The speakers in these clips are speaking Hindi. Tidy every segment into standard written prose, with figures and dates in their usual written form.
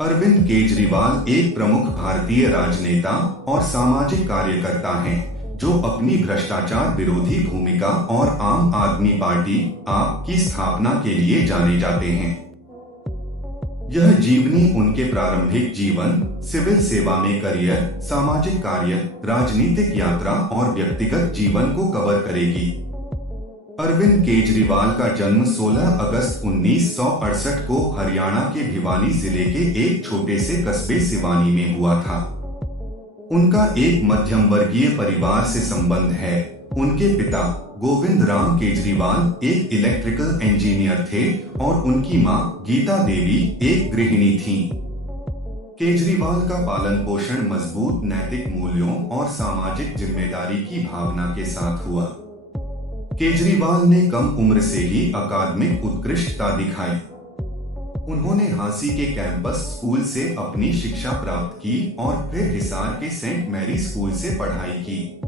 अरविंद केजरीवाल एक प्रमुख भारतीय राजनेता और सामाजिक कार्यकर्ता हैं, जो अपनी भ्रष्टाचार विरोधी भूमिका और आम आदमी पार्टी आप की स्थापना के लिए जाने जाते हैं। यह जीवनी उनके प्रारंभिक जीवन, सिविल सेवा में करियर, सामाजिक कार्य, राजनीतिक यात्रा और व्यक्तिगत जीवन को कवर करेगी। अरविंद केजरीवाल का जन्म 16 अगस्त 1968 को हरियाणा के भिवानी जिले के एक छोटे से कस्बे सिवानी में हुआ था। उनका एक मध्यम वर्गीय परिवार से संबंध है। उनके पिता गोविंद राम केजरीवाल एक इलेक्ट्रिकल इंजीनियर थे और उनकी मां गीता देवी एक गृहिणी थीं। केजरीवाल का पालन पोषण मजबूत नैतिक मूल्यों और सामाजिक जिम्मेदारी की भावना के साथ हुआ। केजरीवाल ने कम उम्र से ही अकादमिक उत्कृष्टता दिखाई। उन्होंने झांसी के कैंपस स्कूल से अपनी शिक्षा प्राप्त की और फिर हिसार के सेंट मैरी स्कूल से पढ़ाई की।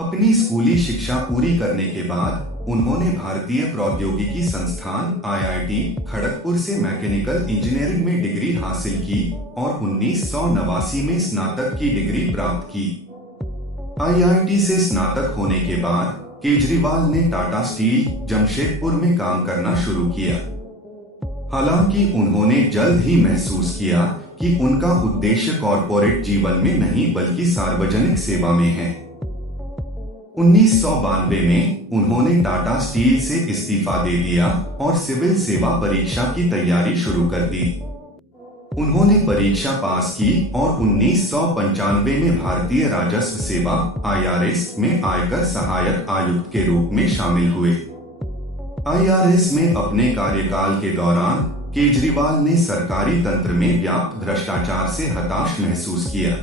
अपनी स्कूली शिक्षा पूरी करने के बाद उन्होंने भारतीय प्रौद्योगिकी संस्थान IIT खड़गपुर से मैकेनिकल इंजीनियरिंग में डिग्री हासिल की और 1989 में स्नातक की डिग्री प्राप्त की। IIT से स्नातक होने के बाद केजरीवाल ने टाटा स्टील जमशेदपुर में काम करना शुरू किया। हालांकि उन्होंने जल्द ही महसूस किया कि उनका उद्देश्य कॉर्पोरेट जीवन में नहीं बल्कि सार्वजनिक सेवा में है। 1992 में उन्होंने टाटा स्टील से इस्तीफा दे दिया और सिविल सेवा परीक्षा की तैयारी शुरू कर दी। उन्होंने परीक्षा पास की और 1995 में भारतीय राजस्व सेवा IRS में आयकर सहायक आयुक्त के रूप में शामिल हुए। IRS में अपने कार्यकाल के दौरान केजरीवाल ने सरकारी तंत्र में व्याप्त भ्रष्टाचार से हताश महसूस किया।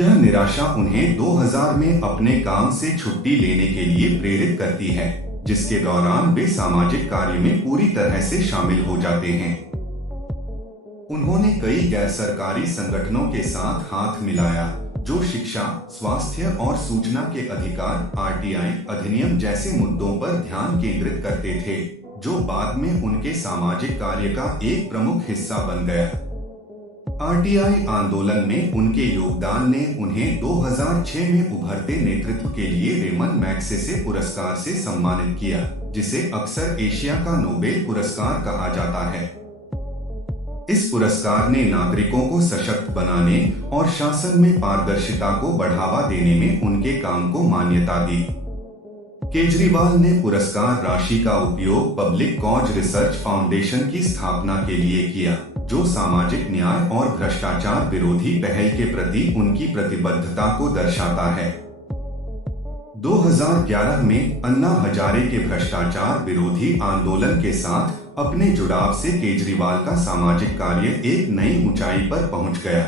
यह निराशा उन्हें 2000 में अपने काम से छुट्टी लेने के लिए प्रेरित करती है, जिसके दौरान वे सामाजिक कार्य में पूरी तरह से शामिल हो जाते हैं। उन्होंने कई गैर सरकारी संगठनों के साथ हाथ मिलाया, जो शिक्षा, स्वास्थ्य और सूचना के अधिकार RTI अधिनियम जैसे मुद्दों पर ध्यान केंद्रित करते थे, जो बाद में उनके सामाजिक कार्य का एक प्रमुख हिस्सा बन गया। RTI आंदोलन में उनके योगदान ने उन्हें 2006 में उभरते नेतृत्व के लिए रेमन मैग्सेसे पुरस्कार से सम्मानित किया, जिसे अक्सर एशिया का नोबेल पुरस्कार कहा जाता है। इस पुरस्कार ने नागरिकों को सशक्त बनाने और शासन में पारदर्शिता को बढ़ावा देने में उनके काम को मान्यता दी। केजरीवाल ने पुरस्कार राशि का उपयोग पब्लिक कॉज रिसर्च फाउंडेशन की स्थापना के लिए किया, जो सामाजिक न्याय और भ्रष्टाचार विरोधी पहल के प्रति उनकी प्रतिबद्धता को दर्शाता है। 2011 में अन्ना हजारे के भ्रष्टाचार विरोधी आंदोलन के साथ अपने जुड़ाव से केजरीवाल का सामाजिक कार्य एक नई ऊंचाई पर पहुंच गया।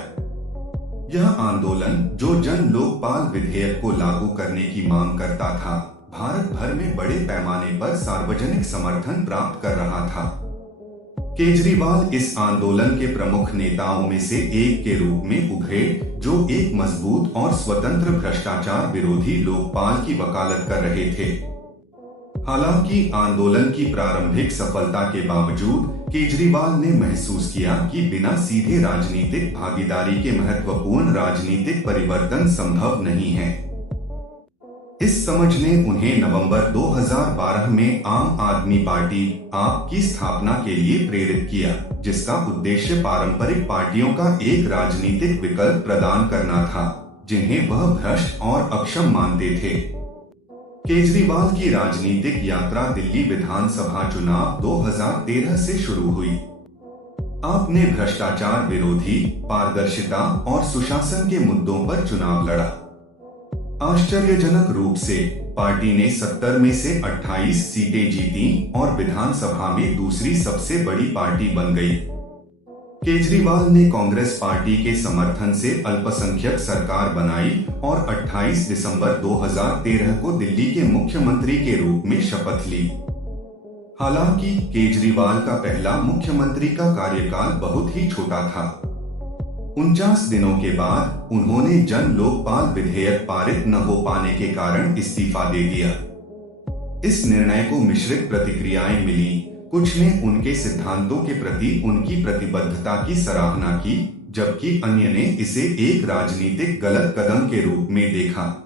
यह आंदोलन, जो जन लोकपाल विधेयक को लागू करने की मांग करता था, भारत भर में बड़े पैमाने पर सार्वजनिक समर्थन प्राप्त कर रहा था। केजरीवाल इस आंदोलन के प्रमुख नेताओं में से एक के रूप में उभरे, जो एक मजबूत और स्वतंत्र भ्रष्टाचार विरोधी लोकपाल की वकालत कर रहे थे। हालांकि आंदोलन की प्रारंभिक सफलता के बावजूद केजरीवाल ने महसूस किया कि बिना सीधे राजनीतिक भागीदारी के महत्वपूर्ण राजनीतिक परिवर्तन संभव नहीं है। इस समझ ने उन्हें नवंबर 2012 में आम आदमी पार्टी आप की स्थापना के लिए प्रेरित किया, जिसका उद्देश्य पारंपरिक पार्टियों का एक राजनीतिक विकल्प प्रदान करना था, जिन्हें वह भ्रष्ट और अक्षम मानते थे। केजरीवाल की राजनीतिक यात्रा दिल्ली विधानसभा चुनाव 2013 से शुरू हुई। आपने भ्रष्टाचार विरोधी, पारदर्शिता और सुशासन के मुद्दों पर चुनाव लड़ा। आश्चर्यजनक रूप से पार्टी ने 70 में से 28 सीटें जीती और विधानसभा में दूसरी सबसे बड़ी पार्टी बन गई। केजरीवाल ने कांग्रेस पार्टी के समर्थन से अल्पसंख्यक सरकार बनाई और 28 दिसंबर 2013 को दिल्ली के मुख्यमंत्री के रूप में शपथ ली। हालांकि केजरीवाल का पहला मुख्यमंत्री का कार्यकाल बहुत ही छोटा था। 49 दिनों के बाद उन्होंने जन लोकपाल विधेयक पारित न हो पाने के कारण इस्तीफा दे दिया। इस निर्णय को मिश्रित प्रतिक्रियाएं मिली। कुछ ने उनके सिद्धांतों के प्रति उनकी प्रतिबद्धता की सराहना की, जबकि अन्य ने इसे एक राजनीतिक गलत कदम के रूप में देखा।